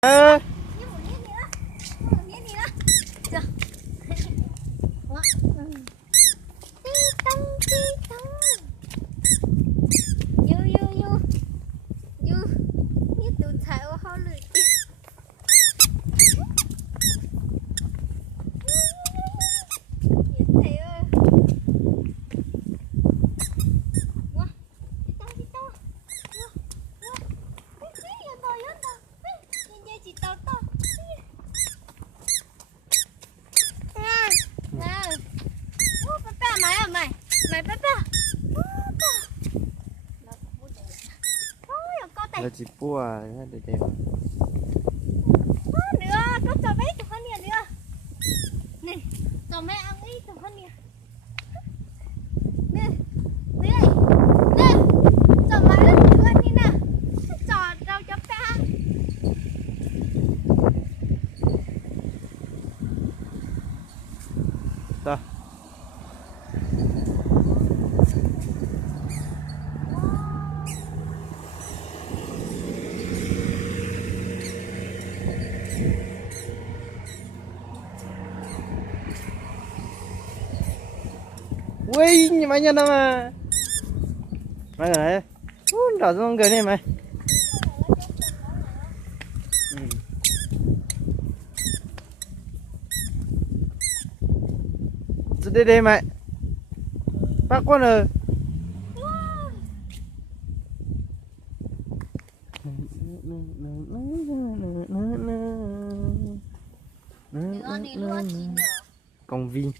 Ơ. Là chỉ bùa để đẹp. Nữa, có cho bé tụi con nè nữa. Này, cho mẹ ăn ít tụi con nè. Nè, nè, nè, cho mẹ ăn tụi con đi nè. Cho rau cho bé ăn. Đó. Ui, nhưng mà nhân đâu mà. Mày ở đây. Đỏ xuống người này mày. Đây đây mày. Bác con ơi. Công viên.